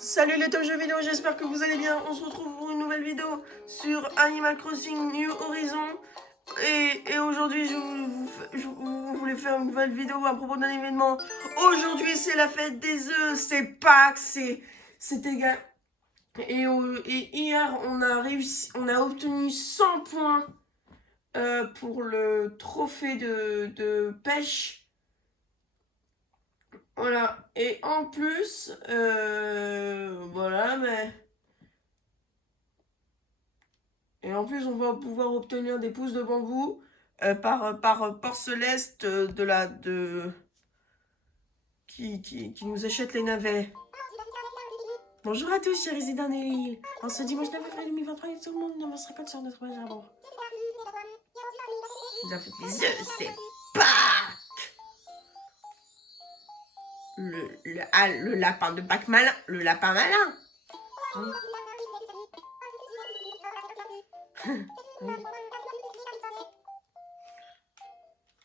Salut les top jeux vidéo, j'espère que vous allez bien. On se retrouve pour une nouvelle vidéo sur Animal Crossing New Horizon. Et aujourd'hui, je voulais faire une nouvelle vidéo à propos d'un événement. Aujourd'hui, c'est la fête des œufs, c'est Pâques, c'est égal. Et hier, on a obtenu 100 points pour le trophée de pêche. Voilà, et en plus, voilà, mais... Et en plus, on va pouvoir obtenir des pousses de bambou par Port Céleste qui nous achète les navets. Bonjour à tous, chers résidents de l'île. En ce dimanche 9 février 2023, tout le monde ne se pas sur notre page à bord. Vous avez fait des œufs, c'est Pâques. Le lapin de Pâques malin, le lapin malin. Oui. Oui.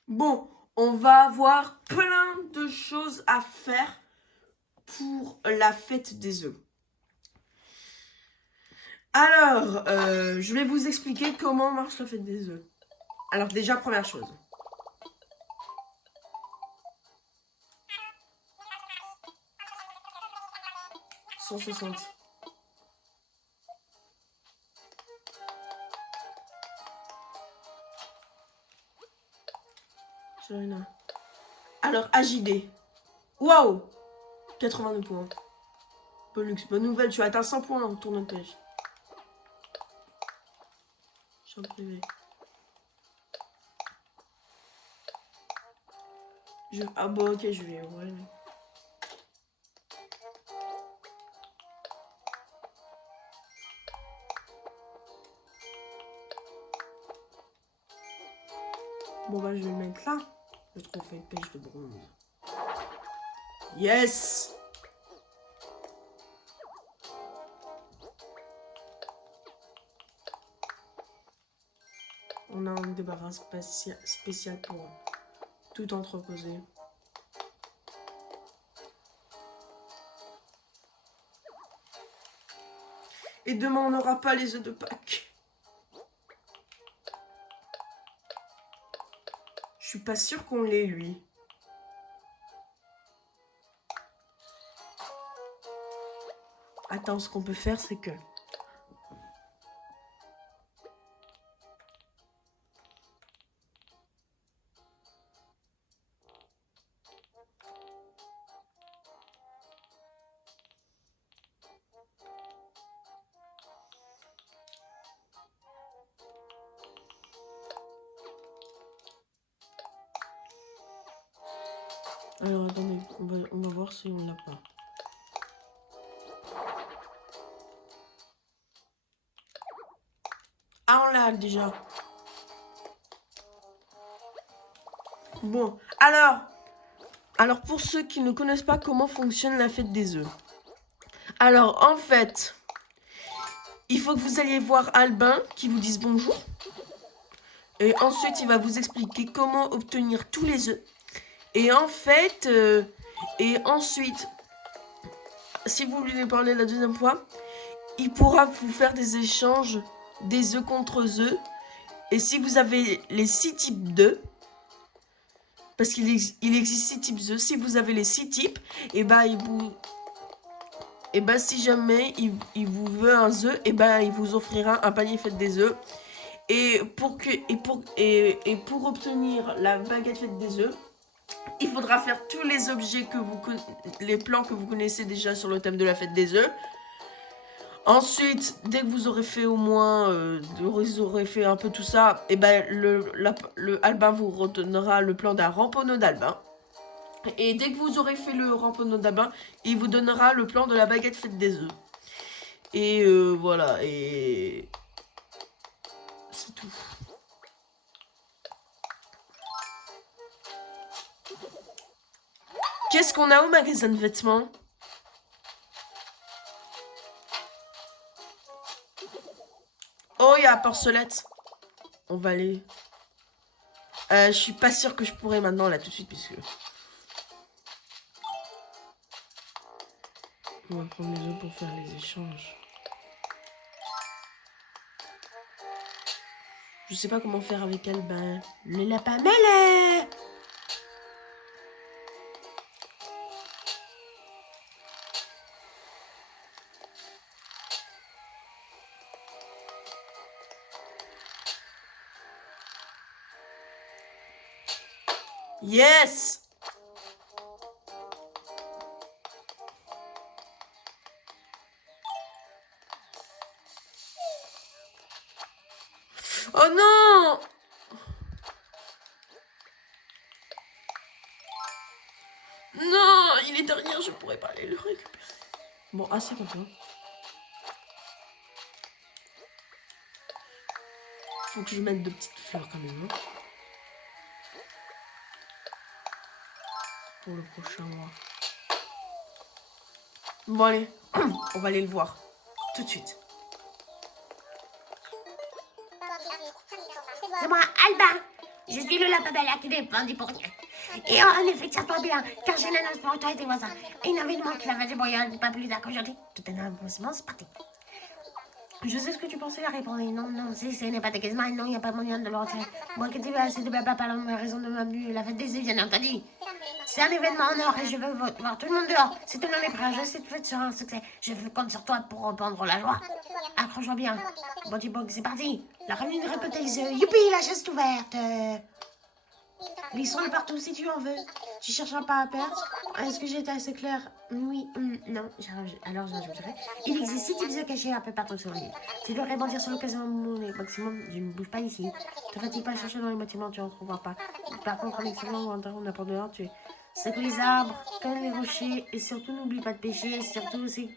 Bon, on va avoir plein de choses à faire pour la fête des œufs. Alors, je vais vous expliquer comment marche la fête des œufs. Alors déjà, première chose. « 160. » Alors, AJD. Waouh, 82 points. Pollux, bonne nouvelle, tu as atteint 100 points en tournoi de pêche. Champ privé. Ah bon, ok, je vais... Ouais. Bon bah je vais le mettre là. Le trophée de pêche de bronze. Yes! On a un débarras spécial pour tout entreposé. Et demain on n'aura pas les œufs de Pâques. Je suis pas sûre qu'on l'ait, lui. Attends, ce qu'on peut faire, c'est que... Alors, attendez, on va voir si on l'a pas. Ah, on l'a déjà. Bon, alors pour ceux qui ne connaissent pas comment fonctionne la fête des œufs. Alors, en fait, il faut que vous alliez voir Albin qui vous dise bonjour. Et ensuite, il va vous expliquer comment obtenir tous les œufs. Et en fait, et ensuite, si vous lui parlez la deuxième fois, il pourra vous faire des échanges des œufs contre œufs. Et si vous avez les 6 types d'œufs, parce qu'il existe 6 types d'œufs, si vous avez les 6 types, et bah si jamais il vous veut un œuf, et bah il vous offrira un panier fait des œufs. Et pour obtenir la baguette faite des œufs, il faudra faire tous les objets les plans que vous connaissez déjà sur le thème de la fête des œufs. Ensuite, dès que vous aurez fait au moins, vous aurez fait un peu tout ça, et ben le Albin vous redonnera le plan d'un ramponneau d'Albin. Et dès que vous aurez fait le ramponneau d'Albin, il vous donnera le plan de la baguette faite des œufs. Et voilà, et c'est tout. Qu'est-ce qu'on a au magasin de vêtements? Oh, il y a Porcelette. On va aller. Je suis pas sûre que je pourrais maintenant, là, tout de suite, puisque... On va prendre les œufs pour faire les échanges. Je sais pas comment faire avec elle. Ben, le lapin mêlé. Yes! Oh non! Non, il est derrière, je pourrais pas aller le récupérer. Bon, assez comme ça. Faut que je mette de petites fleurs quand même. Hein. Pour le prochain mois. Bon allez, on va aller le voir. Tout de suite. C'est moi, Albin. Je suis le lapin bella qui n'est pas dit pour rien. Et en effet, tiens-toi bien, car j'ai une annonce pour toi et tes voisins. Et une événement qui va faire du brouillard, pas plus tard qu'aujourd'hui. Tout un avancement, c'est parti. Je sais ce que tu pensais, la répondre. Non, si ce n'est pas déguisement, non, il n'y a pas moyen de le retirer. Moi, que tu veux, c'est de papa par la raison de ma vue, la fête des yeux, bien entendu. C'est un événement en or et je veux voir tout le monde dehors. Si tout le monde est prêt, je sais que fête sera un succès. Je compte sur toi pour reprendre la joie. Accroche-toi bien. Body Bog, c'est parti. La réunion de récolter les œufs. Youpi, la chaise est ouverte. Ils sont partout si tu en veux. Tu chercheras pas à perdre. Est-ce que j'ai été assez clair? Oui, non. Alors j'ajouterai. Il existe 6 types de cachés un peu partout sur l'île. Tu dois rebondir sur l'occasion maximum. Je ne bouge pas ici. Te fatigue pas à chercher dans les bâtiments, tu en trouveras pas. Par contre, en excellent ou en temps, n'importe dehors, tu c'est que les arbres, comme les rochers, et surtout n'oublie pas de pêcher, et surtout aussi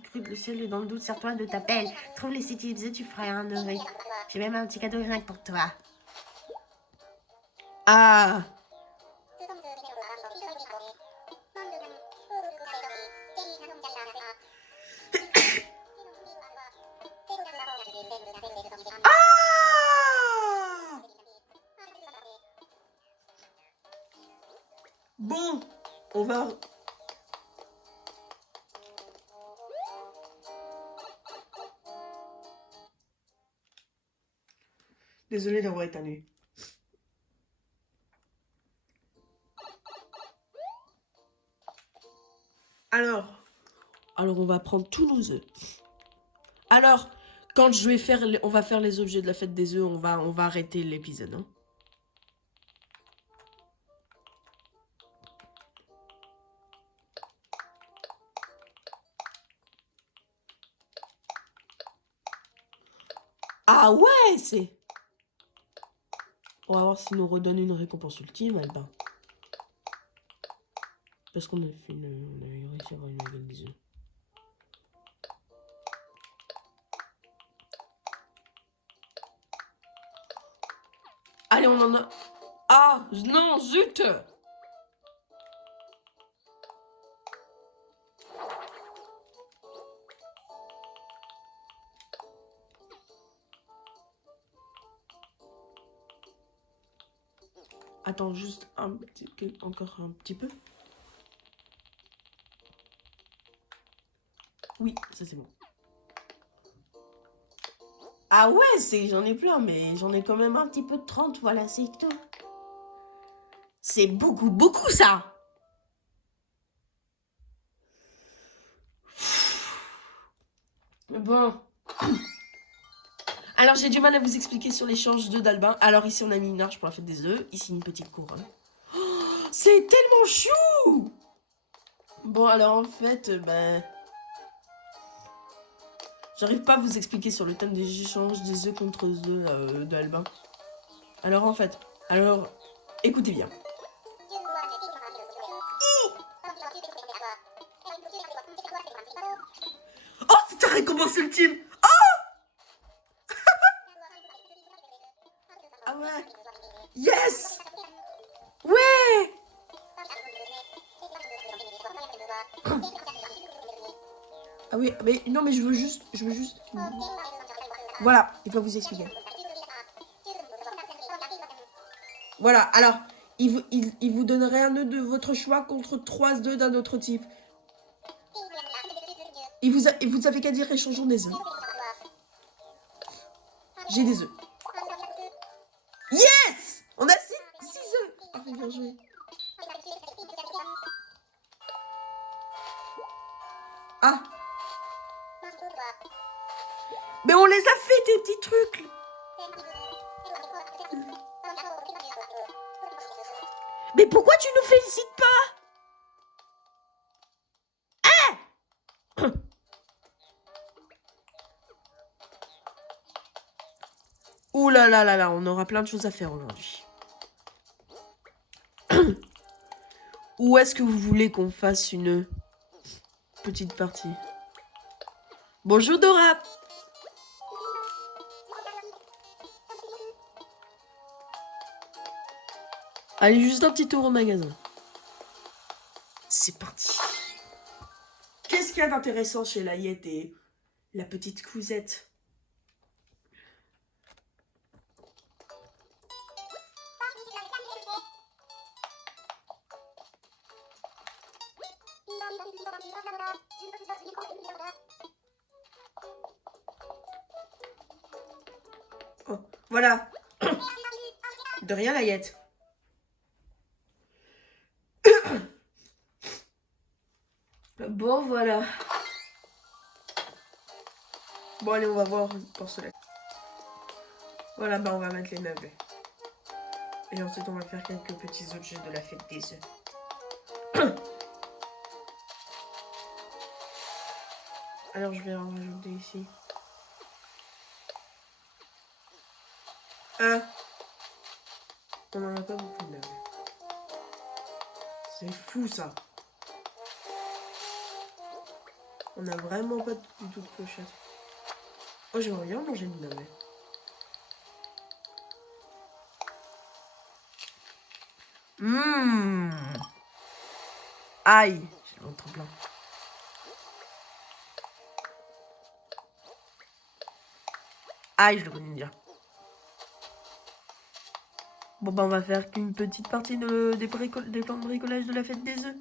cru que le ciel est dans le doute, sers-toi de ta pelle. Trouve les 6 types et tu feras un heureux. J'ai même un petit cadeau rien que pour toi. Ah! Ah! Bon, on va... Désolée d'avoir éternué. Alors on va prendre tous nos œufs. Alors, quand je vais faire, on va faire les objets de la fête des œufs, on va arrêter l'épisode. Hein. Ah ouais, c'est... On va voir s'il nous redonne une récompense ultime, Albin. Parce qu'on a fait on a réussi à avoir une nouvelle des œufs. Allez, on en a... Ah, non, zut! Attends, juste encore un petit peu. Oui, ça c'est bon. Ah ouais, j'en ai plein, mais j'en ai quand même un petit peu de 30, voilà, c'est tout. C'est beaucoup ça. Bon. Alors j'ai du mal à vous expliquer sur l'échange d'œufs d'Albin. Alors ici on a mis une arche pour la fête des œufs. Ici une petite couronne. Oh, c'est tellement chou. Bon alors en fait, ben... J'arrive pas à vous expliquer sur le thème des échanges des œufs contre œufs d'Albin. Alors en fait, écoutez bien. Oh, c'est ta récompense ultime. Oh. Ah ouais. Yes. Ouais. Ah oui, mais non, mais je veux juste... Voilà, il va vous expliquer. Voilà, alors, il vous donnerait un œuf de votre choix contre 3 œufs d'un autre type. Et vous avez qu'à dire échangeons des œufs. J'ai des œufs. Yes! On a 6 œufs. Parfait, bien joué. Ah! Mais on les a fait, tes petits trucs. Mais pourquoi tu nous félicites pas? Ouh là là là là, on aura plein de choses à faire aujourd'hui. Où est-ce que vous voulez qu'on fasse une petite partie? Bonjour Dora. Allez, juste un petit tour au magasin. C'est parti. Qu'est-ce qu'il y a d'intéressant chez Layette et la petite cousette? Oh, voilà. De rien, Layette. Bon, voilà. Bon, allez, on va voir pour cela. Voilà, bah on va mettre les navets. Et ensuite, on va faire quelques petits objets de la fête des œufs. Alors, je vais en rajouter ici. Ah! On en a pas beaucoup de navets. C'est fou, ça. On a vraiment pas du tout de clochette. Oh, j'aimerais bien manger du navet. Aïe, j'ai le ventre plein. Aïe, je le connais bien. Bon, bah, on va faire qu'une petite partie des plans de bricolage de la fête des œufs.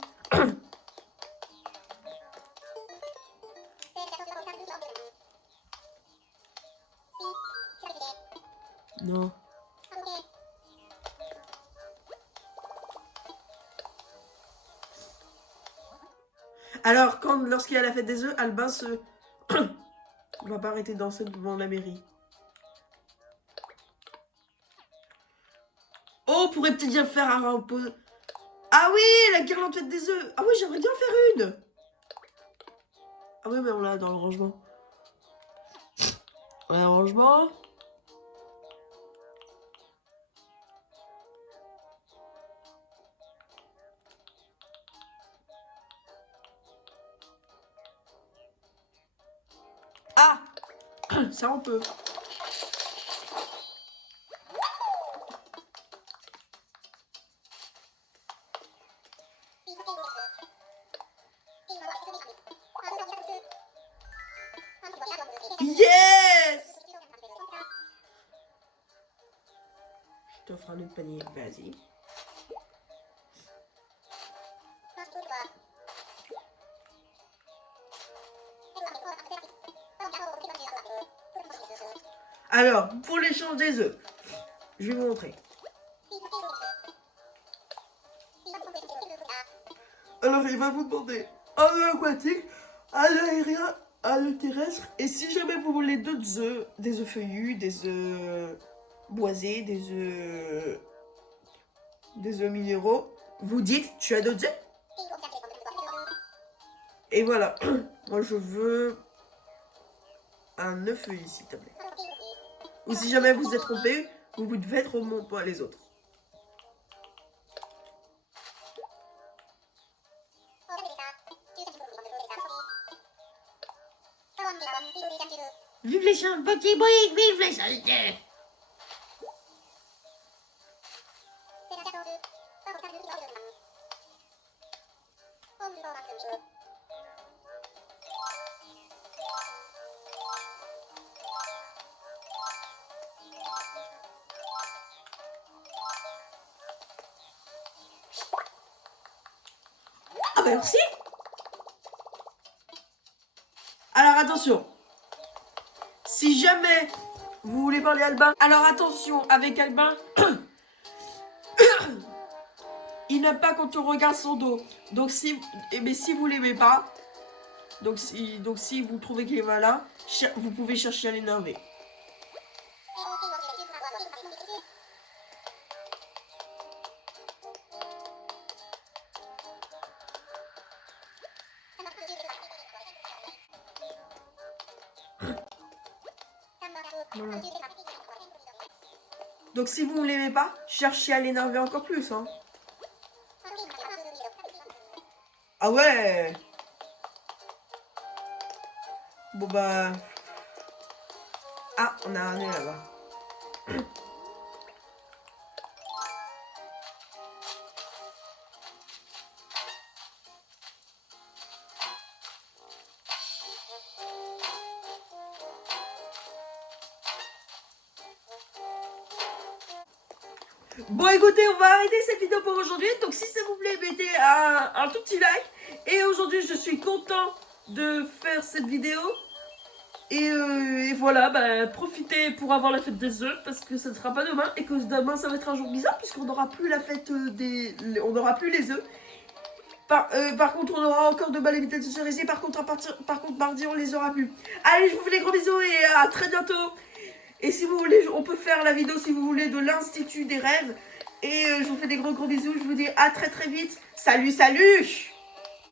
Non. Alors, lorsqu'il y a la fête des œufs, Albin ne va pas arrêter de danser devant la mairie. Oh, on pourrait peut-être bien faire un repos. Ah oui, la guirlande fête des œufs. Ah oui, j'aimerais bien en faire une. Ah oui, mais on l'a dans le rangement. On a un rangement. Ah, ça on peut. Yes! Je t'offre un autre panier. Vas-y. Alors, pour l'échange des œufs, je vais vous montrer. Alors, il va vous demander un œuf aquatique, un œuf aérien, un œuf terrestre. Et si jamais vous voulez d'autres œufs, des œufs feuillus, des œufs boisés, des œufs minéraux, vous dites, tu as d'autres œufs? Et voilà. Moi, je veux un œuf feuillu, s'il te plaît. Ou si jamais vous êtes trompé, vous devez remonter les autres. Vive les champs, petit bruit, vive les soldats. Ah bah merci. attention. Si jamais vous voulez parler Albin, alors attention, avec Albin, il n'aime pas quand on regarde son dos. Donc si, mais si vous l'aimez pas, donc si vous trouvez qu'il est malin, vous pouvez chercher à l'énerver. Voilà. Donc si vous ne l'aimez pas, cherchez à l'énerver encore plus. Hein. Ah ouais. Bon bah... Ah, on a un nez là-bas. Bon écoutez, on va arrêter cette vidéo pour aujourd'hui. Donc si ça vous plaît, mettez un tout petit like. Et aujourd'hui, je suis content de faire cette vidéo. Et voilà, bah, profitez pour avoir la fête des œufs parce que ça ne sera pas demain et que demain ça va être un jour bizarre puisqu'on n'aura plus la fête on n'aura plus les œufs. Par contre, on aura encore de balles de cerisier. Par contre, mardi, on les aura plus. Allez, je vous fais des gros bisous et à très bientôt. Et si vous voulez, on peut faire la vidéo si vous voulez de l'Institut des rêves. Et je vous fais des gros bisous. Je vous dis à très vite. Salut, salut!